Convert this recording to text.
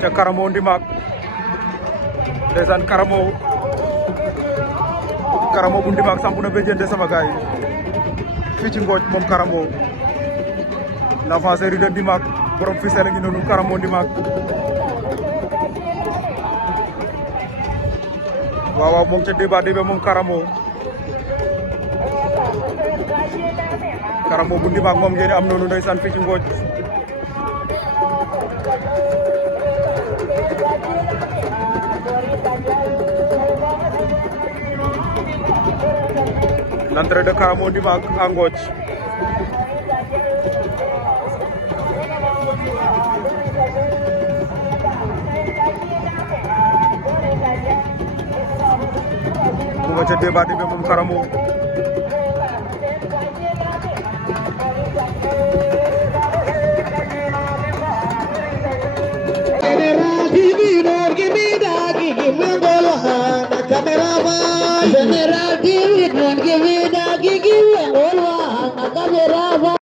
aca Karamo Ndimak ndeysaan Karamo bu Ndimak sampu na béjjén sama gaay fii ci Ngothie moom Karamo l'enfant chéri de Ndimak borom fi sel ngi noonu Karamo Ndimak waaw waaw moom ca débat débe moom Karamo bu Ndimak moom ngeen am noonu ndeysaan fii ci Ngothie l'entrée de Karamo Ndimak à Ngothie mu nga ca débat bi moom Karamo Camera,